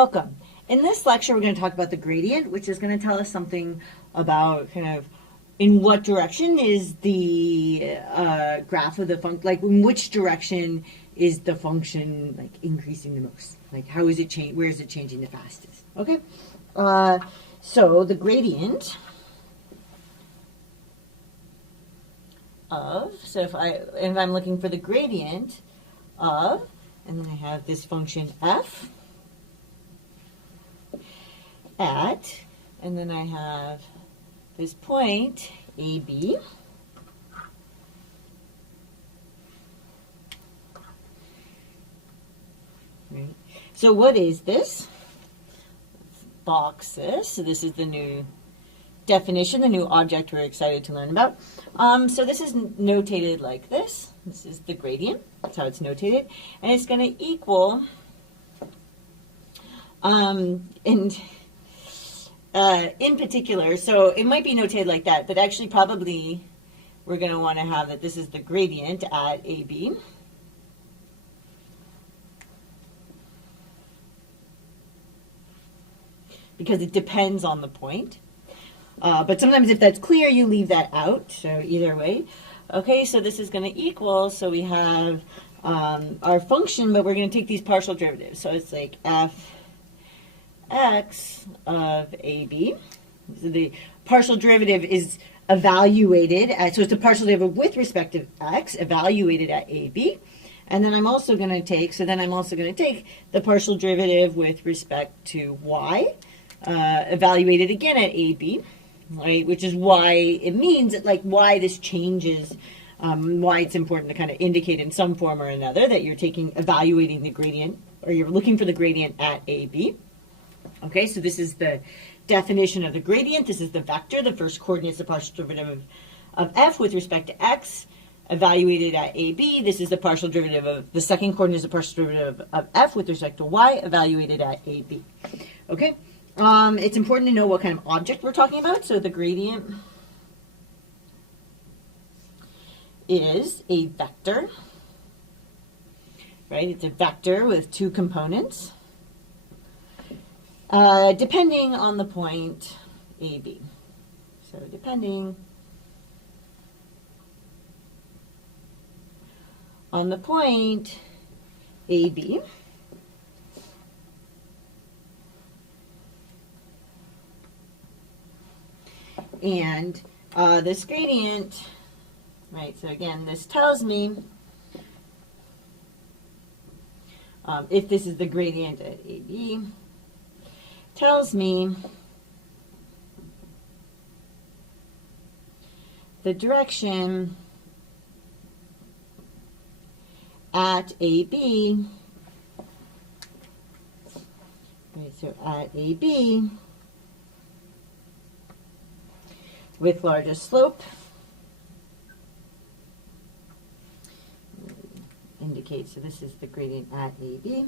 Welcome. In this lecture, we're going to talk about the gradient, which is going to tell us something about kind of in what direction is the graph of the function, like in which direction is the function like increasing the most? Like how is it where is it changing the fastest? Okay, so the gradient of, so if I'm looking for the gradient of, and then I have this function f at, and then I have this point AB, right? So what is this? Let's box this. So this is the new definition, the new object we're excited to learn about. So this is notated like this. This is the gradient. That's how it's notated. And it's going to equal, in particular, so it might be notated like that, but actually probably we're going to want to have that this is the gradient at AB. Because it depends on the point. But sometimes if that's clear, you leave that out. So either way. Okay, so this is going to equal, so we have our function, but we're going to take these partial derivatives. So it's like f(x) of AB. So the partial derivative is evaluated, so it's a partial derivative with respect to x, evaluated at AB. And then I'm also going to take, the partial derivative with respect to y, evaluated again at AB. Right, which is why it means that, like, why this changes, why it's important to kind of indicate in some form or another that you're evaluating the gradient, or you're looking for the gradient at AB. Okay, so this is the definition of the gradient. This is the vector. The first coordinate is the partial derivative of f with respect to x, evaluated at AB. This is the partial derivative of, the second coordinate is the partial derivative of f with respect to y, evaluated at AB. Okay. It's important to know what kind of object we're talking about. So the gradient is a vector, right? It's a vector with two components, depending on the point AB. So depending on the point AB, and this gradient, right, so again, this tells me if this is the gradient at AB, tells me the direction at AB, right, so at AB, with largest slope, indicate, so this is the gradient at AB,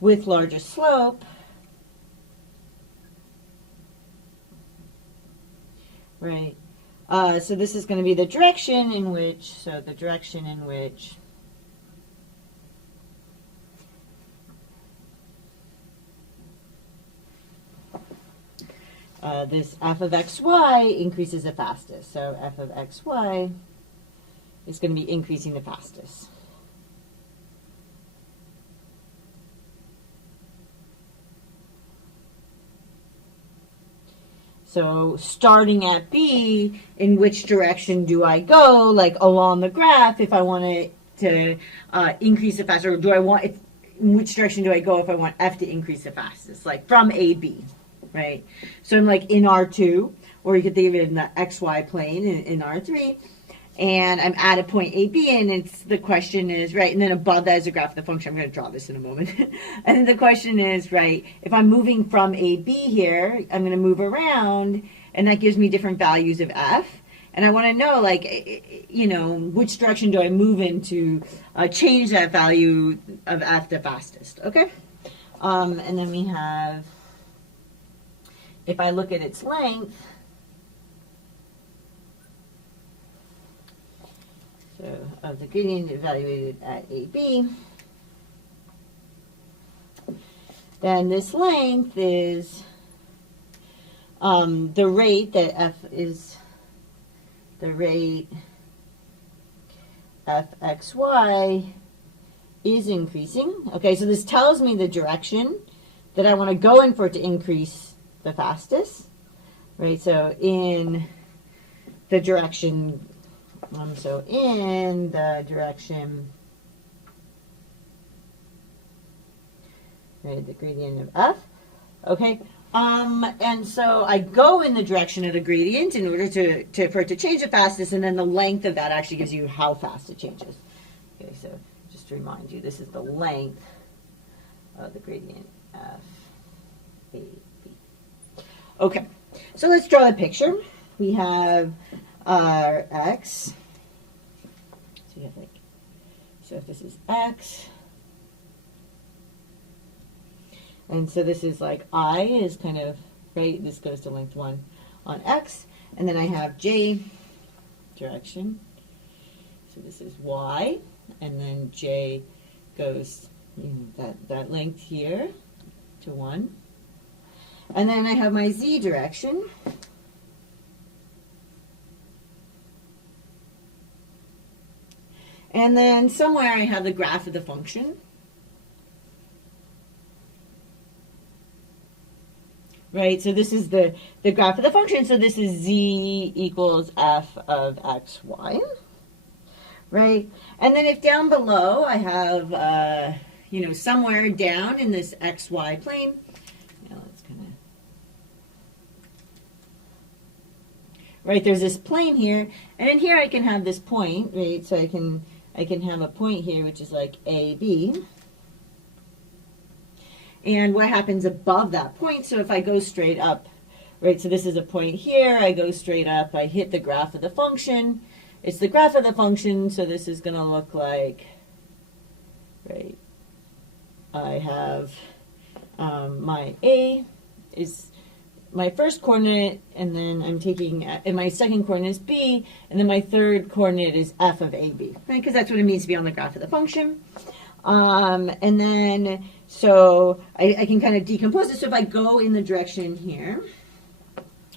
with largest slope, right, so this is going to be the direction in which, this f of xy increases the fastest. So f of xy is going to be increasing the fastest. So starting at B, in which direction do I go, like along the graph, if I want it to increase the fastest, or in which direction do I go if I want f to increase the fastest, like from AB. Right, so I'm like in R2, or you could think of it in the XY plane in R3, and I'm at a point AB, and the question is, right, and then above that is a graph of the function. I'm going to draw this in a moment. And then the question is, right, if I'm moving from AB here, I'm going to move around, and that gives me different values of f, and I want to know, like, you know, which direction do I move in to change that value of f the fastest, okay? And then we have, if I look at its length, so of the gradient evaluated at AB, then this length is the rate that f is the rate fxy is increasing. Okay, so this tells me the direction that I want to go in for it to increase the fastest, right? So in the direction, right, the gradient of f, okay? And so I go in the direction of the gradient in order for it to change the fastest, and then the length of that actually gives you how fast it changes. Okay, so just to remind you, this is the length of the gradient f a b. Okay, so let's draw the picture. We have our x. So you have so if this is x, and so this is like I is kind of, right, this goes to length 1 on x, and then I have j direction. So this is y, and then j goes that length here to 1. And then I have my z direction. And then somewhere I have the graph of the function. Right, so this is the graph of the function. So this is z equals f of xy. Right, and then if down below I have, somewhere down in this xy plane, let's kind of, right, there's this plane here, and in here I can have this point, right, so I can have a point here which is like AB. And what happens above that point? So if I go straight up, right, so this is a point here, I go straight up, I hit the graph of the function. It's the graph of the function, so this is going to look like, right, I have my A is my first coordinate, and then I'm taking, and my second coordinate is B, and then my third coordinate is f of AB, right, because that's what it means to be on the graph of the function. And then, so I can kind of decompose it. So if I go in the direction here,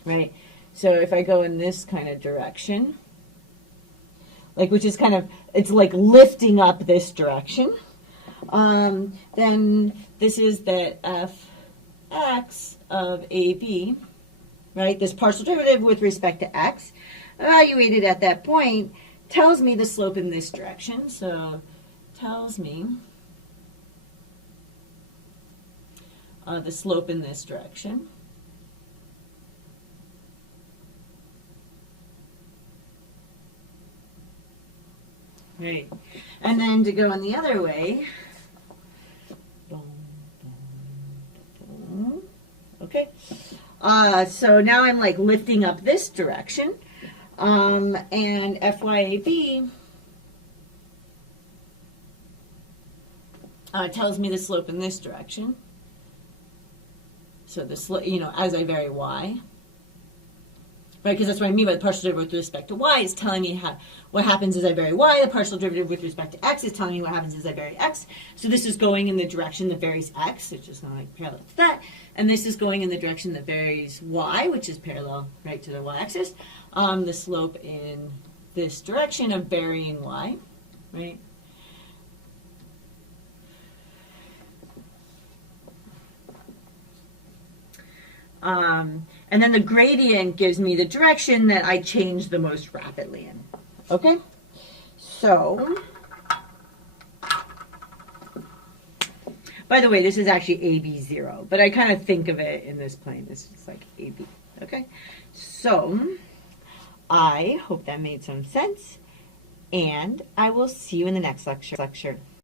right, so if I go in this kind of direction, like, which is kind of, it's like lifting up this direction, then this is that fx of AB, right, this partial derivative with respect to x, evaluated at that point, tells me the slope in this direction. So tells me the slope in this direction. Right. And then to go in the other way, okay. So now I'm like lifting up this direction, and FYAB tells me the slope in this direction. So the slope, as I vary y, right? Because that's what I mean by the partial derivative with respect to y is telling me what happens as I vary y. The partial derivative with respect to x is telling me what happens as I vary x. So this is going in the direction that varies x, which is not like parallel to that, and this is going in the direction that varies y, which is parallel, right, to the y-axis. The slope in this direction of varying y, right? And then the gradient gives me the direction that I change the most rapidly in. Okay? So, by the way, this is actually AB0, but I kind of think of it in this plane. This is like AB. Okay? So, I hope that made some sense, and I will see you in the next lecture.